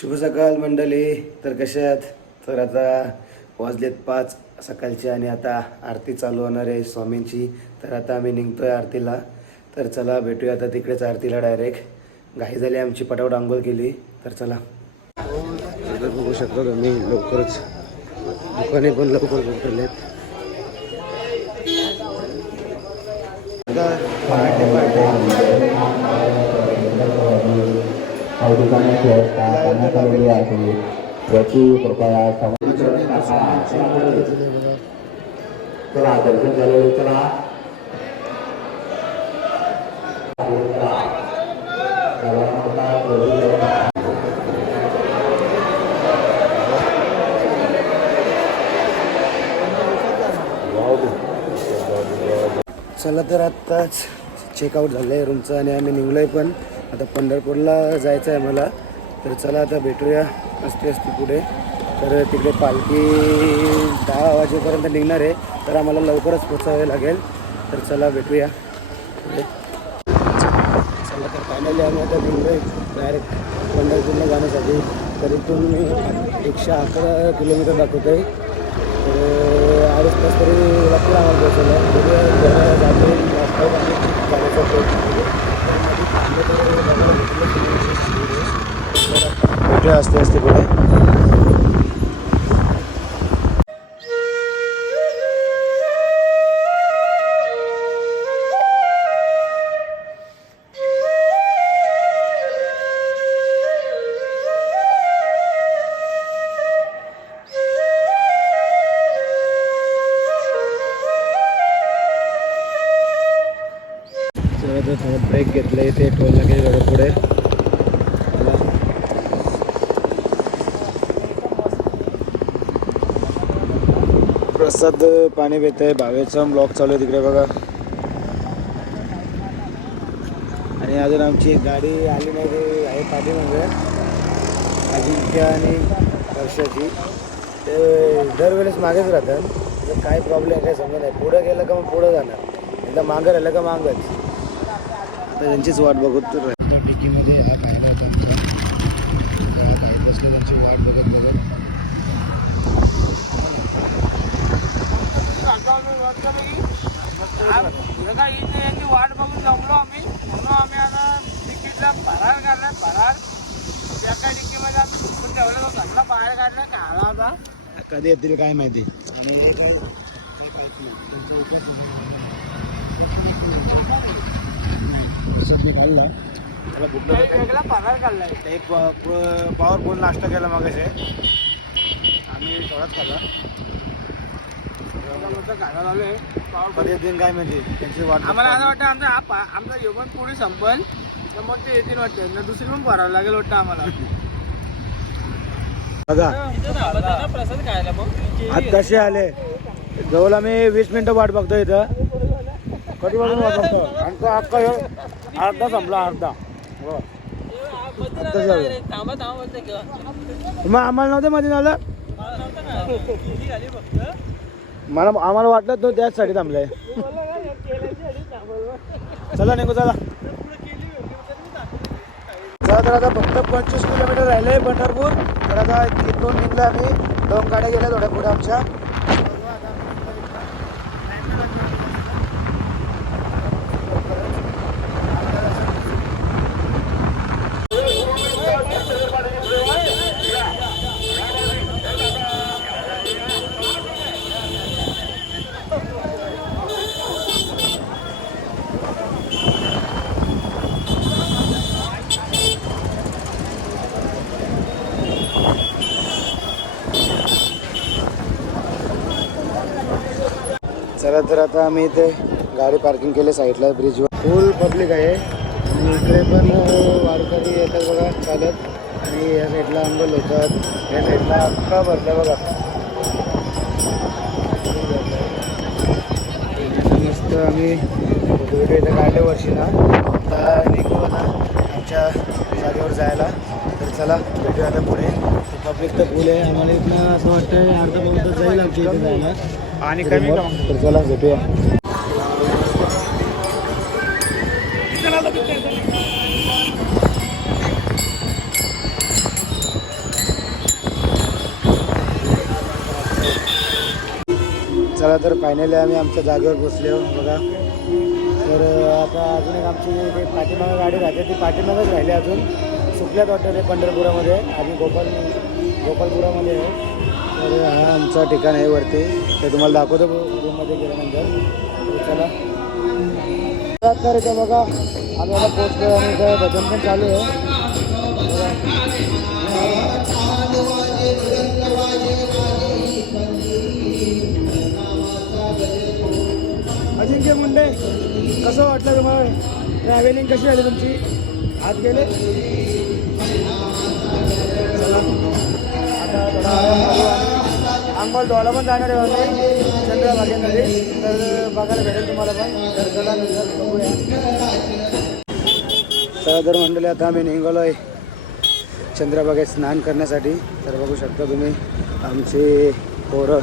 शुभ सकाळ मंडळी. तर कशा तर आता वाजलेत पाच सकाळची आणि आता आरती चालू होणार आहे स्वामींची. तर आता आम्ही निघतोय आरतीला. तर चला भेटूया आता तिकडेच आरतीला डायरेक्ट घाई झाली आमची पटावट आंघोळ केली. तर चला. बघू शकतो तुम्ही लवकरच. दुकाने पण लवकर उघडलेत काही व्यवस्था करण्यात आलेली आहे याची कृपया चला दर्शन झाले चला चला तर आत्ताच चेकआउट झालं आहे रूमचं आणि आम्ही निघलो आहे पण. आता पंढरपूरला जायचं आहे मला. तर चला आता भेटूया. असते असते पुढे. तर तिकडे पालखी दहा वाजेपर्यंत निघणार आहे. तर आम्हाला लवकरच पोचावे लागेल. तर चला भेटूया. पुढे. चला तर फायनली आम्ही आता निघलो डायरेक्ट पंढरपूरला जाण्यासाठी. तर इथून मी एकशे अकरा किलोमीटर दाखवतो आहे. तर अडीच तास तरी लागतील आम्हाला पोचायला. जातो जाण्याचा प्रयत्न करू. भेटूया ब्रेक घेतले इथे टोल लागेल थोडं पुढे. प्रसाद पाणी पेत आहे भावेचा ब्लॉक चालू आहे तिकडे बघा. आणि अजून आमची एक गाडी आली नाही आहे पाठीमागे. अजिंक्य आणि वर्षाची. ते दरवेळेस मागेच राहतात. म्हणजे काय प्रॉब्लेम काय समजत नाही. पुढं गेलं का मग पुढं जाणार. एकदा मागं राहिलं का मागच. आता त्यांचीच वाट बघत तर डिकीमध्ये बसलं त्यांची वाट बघत बघत यांची वाट बघून जमलो आम्ही म्हणून आम्ही आता फरार फरार आम्ही झोपून ठेवलं तो घरला बाहेर काढलाय खाला होता कधी येतील काय माहिती आणि काय काय नाही. त्यांचा उपास मी खाल्ला. त्याला काढलाय एक पॉवरफुल नाश्ता केला मागायचे आम्ही थोडाच खाल्ला. कधी येतील काय माहिती? त्यांची वाट आम्हाला असं वाटतं आमचा हा आमचा पुढे संपल तर मग ते येतील वाटतं. दुसरी पण भरावं लागेल वाटतं आम्हाला. बघा. खायला आज कसे आले? जवळ आम्ही वीस मिनिटं वाट बघतो इथं. कधी वाजून वाट बघतो ह्यो अर्धा संपला अर्धा. हो. आत्ताच झालं. थांबा थांबा बोलते मग आम्हाला नव्हतं मध्ये झालं मला आम्हाला वाटलं तो त्याचसाठी थांबलाय. चला निघू चला. चला तर आता फक्त पंचवीस किलोमीटर राहिले पंढरपूर. तर आता तिथून निघलं आम्ही दोन गाड्या गेल्या थोड्या पुढे आमच्या. चला तर आता आम्ही इथे गाडी पार्किंग केली साईडला ब्रिजवर. फुल पब्लिक आहे. आणि इकडे पण वारकरी येतात बघा चालत. आणि या साईडला अंगल होतात. या साईडला अख्खा भरलं बघा. मस्त आम्ही फोटो बिटो इथं काढले वर्षी ना आता निघू ना आमच्या जागेवर जायला. तर चला भेटूया आता पुढे. पब्लिक तर फुल आहे. आम्हाला इथनं असं वाटतं अर्धा पाऊन जाईल आमच्या इथे जायला. आणि चला भेटूया. चला तर फायनली आम्ही आमच्या जागेवर बसले हो, बघा. तर आता अजून एक आमची ते पाठीमागं गाडी राहते ती पाठीमागंच राहिली अजून. सुकल्यात वाटतं ते पंढरपुरामध्ये. आम्ही गोपाल गोपालपुरामध्ये आहे. तर हा आमचं ठिकाण आहे वरती. ते तुम्हाला दाखवतो रूममध्ये गेल्यानंतर. चला. तर इथे बघा आम्ही आता पोचलो आणि इथं भजन पण चालू आहे. अजिंक्य मुंडे कसं वाटलं तुम्हाला? ट्रॅव्हलिंग कशी झाली तुमची? आत गेले? चला. आता थोडा आराम पण जाणार आहे आम्ही. चंद्रभागेमध्ये तर बघायला भेटेल तुम्हाला पण. तर चला नंतर बघूया. चला तर मंडळी आता आम्ही निघालो आहे चंद्रभागेत स्नान करण्यासाठी. तर बघू शकता तुम्ही आमचे पोरं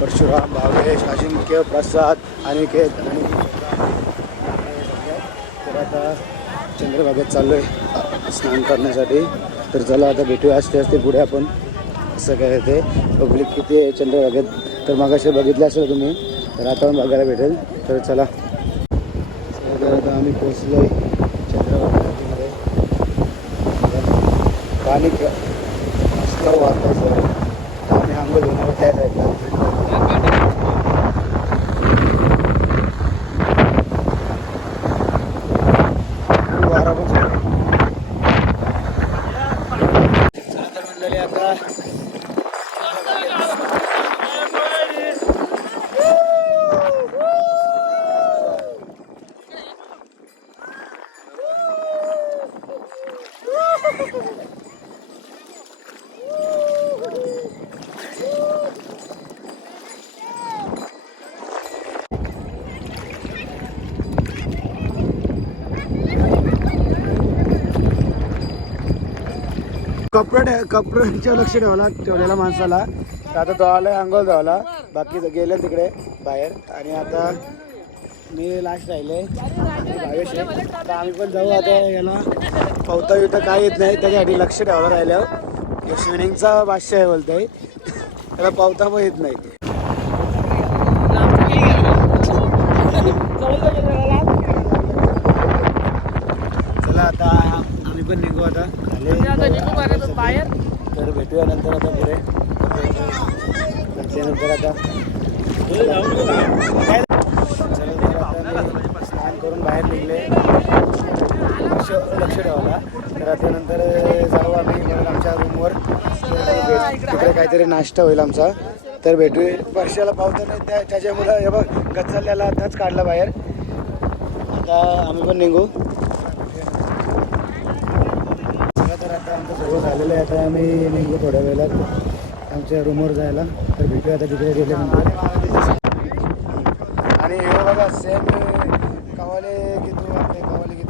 परशुराम भावेश अजिंक्य प्रसाद अनिकेत आणि तर आता चंद्रभागेत चाललो आहे स्नान करण्यासाठी. तर चला आता भेटूया. असते असते पुढे आपण. कसं काय ते पब्लिक किती आहे चंद्रभागेत तर मग असे बघितले असेल तुम्ही तर आता पण बघायला भेटेल. तर चला. तर आता आम्ही पोचलो आहे पाणी सर आम्ही आंघोळ होणार त्या साईडला खूप वारा पण सुरू आहे. चला तर मंडळी आता कपडे कपड्यांच्या लक्ष ठेवला ठेवलेला माणसाला. तर आता धुवायला अंघोळ धुवायला बाकी गेले तिकडे बाहेर. आणि आता मी लास्ट राहिले. भावेश आता आम्ही पण जाऊ आता याला. पवता बिवता काय येत नाही त्याच्यासाठी लक्ष ठेवायला राहिल्यावर स्विमिंगचा भाष्य आहे बोलतोय. त्याला पावता पण येत नाही चला आता आम्ही पण निघू आता खाली बाहेर तर भेटूया नंतर आता पुढे त्याच्यानंतर आता चला तर आता मी स्नान करून बाहेर निघले लक्ष लक्ष ठेवायला तर आता नंतर जाऊ आम्ही परत आमच्या रूमवर तिकडे काहीतरी नाश्ता होईल आमचा. तर भेटू. वर्षाला पावतं नाही त्या त्याच्यामुळं हे बघ गच्चल्याला आताच काढला बाहेर. आता आम्ही पण निघू. तर आता आमचं सगळं झालेलं आहे. आता आम्ही निघू थोड्या वेळात. आमच्या रूमवर जायला. तर भेटूया आता तिकडे गेले आणि हे बघा सेम कवाले किती आपले कवाले किती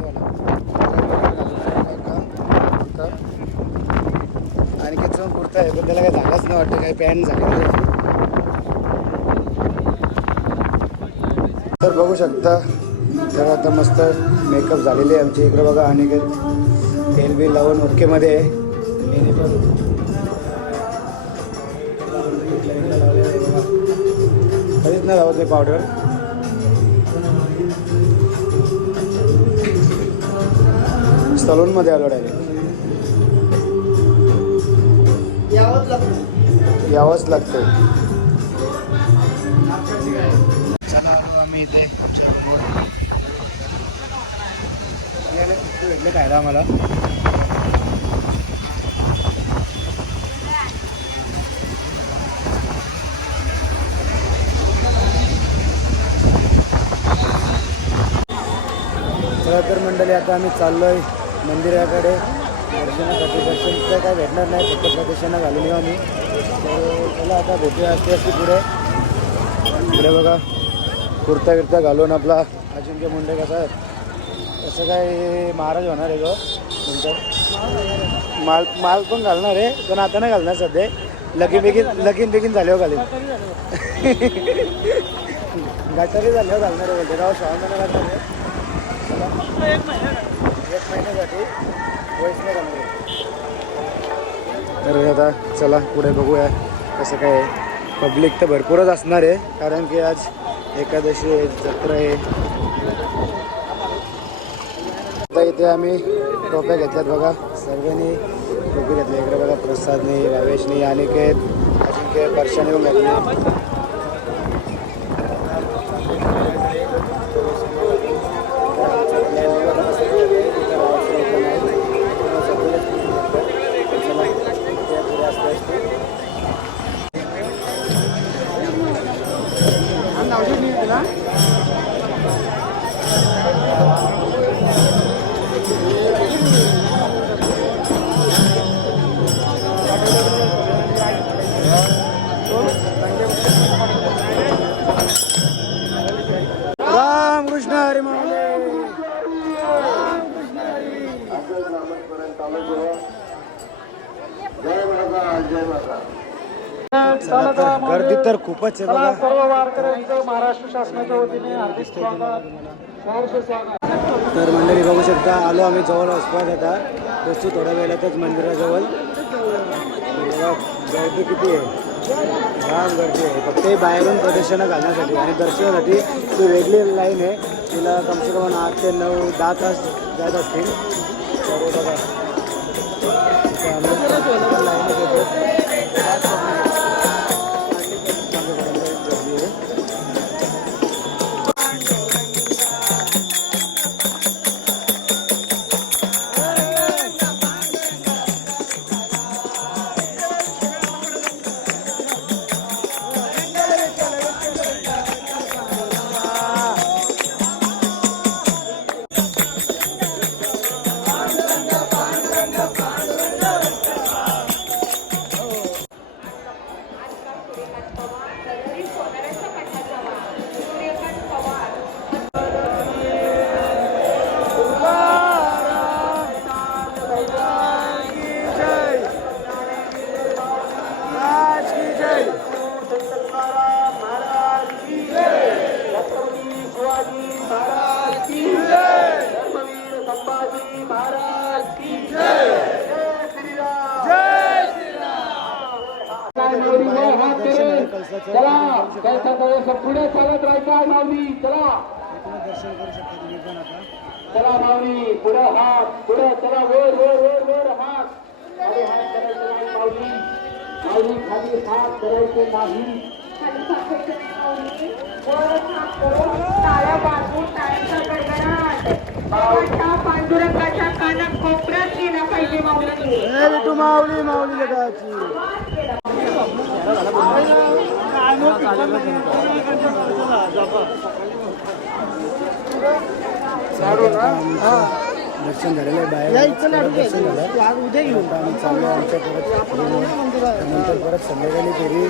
आणि किती कुर्ता आहे पण त्याला काही झालाच नाही वाटतं काही पॅन्ट झाली तर बघू शकता तर आता मस्त मेकअप झालेले आहे आमच्या इकडे बघा आणि तेल बी लावून ओकेमध्ये. आहे कधीच नाही लावत पावडर सलूनमध्ये आलो डायरेक्ट यावंच लागतं चला आलो आम्ही इथे आमच्या रूमवर भेटले खायला आम्हाला चला तर मंडळी आता आम्ही चाललो आहे मंदिराकडे. दर्शनासाठी दर्शन काय भेटणार नाही फक्त प्रदर्शनं घालून येऊ आम्ही. चला आता भेटूया असते असते पुढे. पुढे बघा कुर्ता बिर्ता घालून आपला अजिंक्य मुंडे कसा आहे. तसं काय महाराज होणार आहे गो. तुमचं? माल माल पण घालणार आहे पण आता नाही घालणार सध्या. लगीन बेगीन लगीन बेगीन झाले हो घालेल गटारी झाले हो घालणार आहे बोलते. राव श्रावण महिना घालणार आहे. एक महिन्यासाठी. वैष्णव घालणार आहे. तर आता चला पुढे बघूया कसं काय पब्लिक तर भरपूरच असणार आहे कारण की आज एकादशी आहे जत्रा आहे. आता इथे आम्ही टोप्या घेतल्यात बघा सर्वांनी टोपी घेतल्या इकडे बघा प्रसादनी भावेशनी अनिकेत अजिंक्य परशाने पण घेतली. गर्दी तर खूपच आहे बघा. सर्व वारकऱ्यांचं महाराष्ट्र शासनाच्या वतीने हार्दिक स्वागत तर मंडळी बघू शकता आलो आम्ही जवळ अस्पात आता. बसू थोड्या वेळातच मंदिराजवळ. गर्दी किती आहे. छान गर्दी आहे. फक्त हे बाहेरून प्रदर्शनं घालण्यासाठी आणि दर्शनासाठी ती वेगळी लाईन आहे. तिला कमसे कम आठ ते नऊ दहा तास जात असतील. तर बघा. चला कैसा पुढे चालत राहायचं आहे माऊली. चला. दर्शन करू शकता तुम्ही पण आता चला माऊली पुढे हात पुढे चला वर वर वर वर हात. खाली हात करायचे नाही माऊली. माऊली खाली हात करायचे नाही. पांडुरंगाच्या कानात कोपऱ्यात गेला पाहिजे माऊली. माऊली माऊली दर्शन झालेलं आहे बाहेर दर्शन झालं उद्या घेऊन आम्ही चाललो आमच्या परत नंतर परत संध्याकाळी फेरी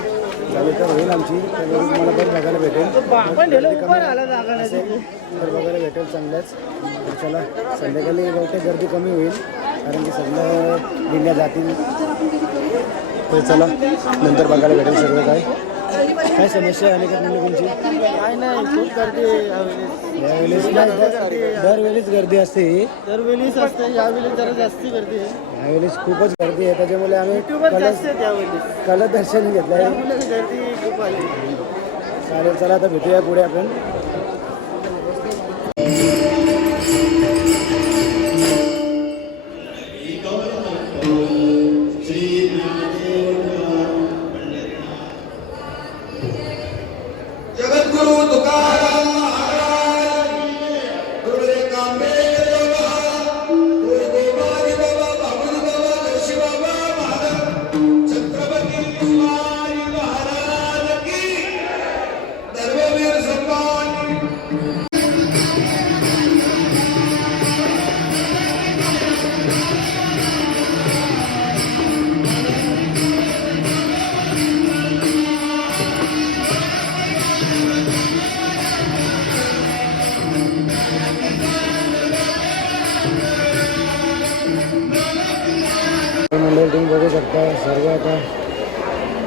झाली तर होईल आमची त्यावेळी तुम्हाला बरं बघायला भेटेल तर बघायला भेटेल चांगल्याच चला संध्याकाळी बहुतेक गर्दी कमी होईल कारण की सगळं दिंड्या जातील तर चला नंतर बघायला भेटेल सगळं काय काय समस्या आहे का म्हणजे तुमची? काय नाही खूप गर्दी यावेळेस. दरवेळेस गर्दी असते. दरवेळीच असते यावेळी जरा जास्ती गर्दी आहे. यावेळेस खूपच गर्दी आहे. त्याच्यामुळे आम्ही युट्यूबर कलश जास्त आहे त्यावेळी कलश दर्शन घेतलं आहे त्यामुळे गर्दी खूप आली चालेल चला आता भेटूया पुढे आपण.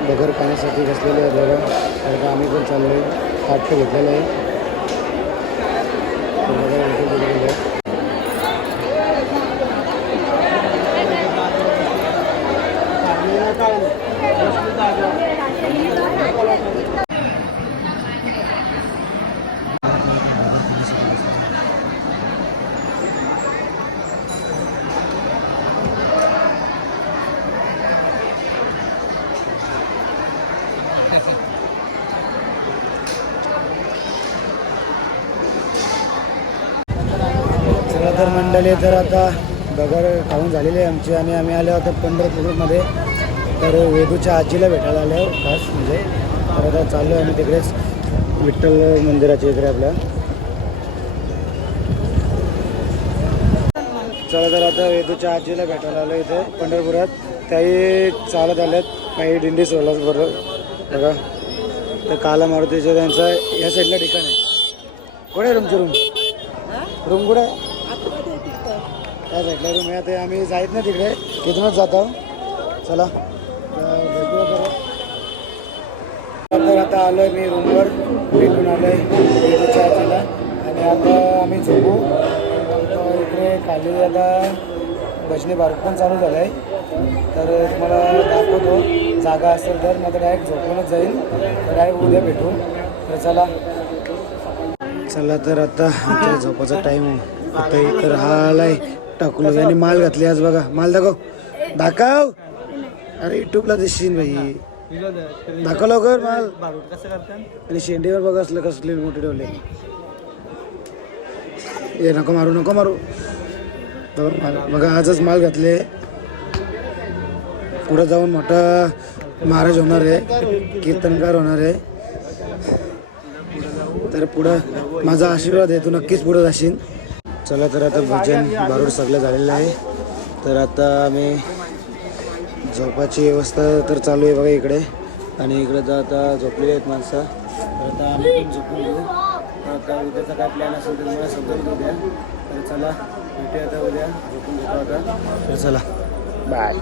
बगर पाण्यासाठी बसलेले आहेत बघा. आम्ही पण चाललो आहे काठ घेतलेलं आहे तर बघा इथे गेलेलं आहे. काय नाही मंडळी तर आता बगर खाऊन झालेली आहे आमची आणि आम्ही आलो होतो पंढरपूरमध्ये तर वेदूच्या आजीला भेटायला आलो खास म्हणजे. तर आता चाललो आहे आम्ही तिकडेच विठ्ठल मंदिराच्या इकडे आपल्या. चला तर आता वेदूच्या आजीला भेटायला आलो इथे पंढरपुरात. काही चालत आल्यात काही दिंडी सोडलाच बरोबर बघा तर काला मारुतीचं त्यांचं या साईडला ठिकाण आहे. कुठे आहे रूमचं रूम रूम कुठे आहे? काय भेटलं रूम आहे ते आम्ही जायत नाही तिकडे. तिथूनच जातो. चला. तर भेटूया आलो तर आता मी रूमवर भेटून आलो आहे चला. आणि आता आम्ही झोपू. तर इकडे खाली आता भजनी बारूक पण चालू झालं आहे तर तुम्हाला दाखवतो. जागा असेल तर मग डायरेक्ट झोपूनच जाईल. डायरेक्ट उद्या भेटू. तर चला. चला तर आता आमच्या झोपाचा टाईम आता इतर हा आलाय. टाकलो आणि माल घातली आज बघा. माल दाखव. दाखव. अरे युट्यूबला दिसशील भाई दाखव लवकर माल. आणि शेंडीवर बघा असलं कसले मोठे ठेवले. ए नको मारू नको मारू. बघा बघा आजच माल घातले. पुढे जाऊन मोठा महाराज होणार आहे. कीर्तनकार होणार आहे. तर पुढं माझा आशीर्वाद आहे तू नक्कीच पुढं जाशील. चला तर आता भजन बारूड सगळं झालेलं आहे. तर आता आम्ही झोपाची व्यवस्था तर चालू आहे बघा इकडे. आणि इकडे तर आता झोपलेली आहेत माणसं. तर आता आम्ही पण झोपून घेऊ. आता उद्याचा काय प्लॅन असेल तर मला समजून घेऊ द्या तर चला भेटूया आता उद्या. झोपून घेतो आता. तर चला. बाय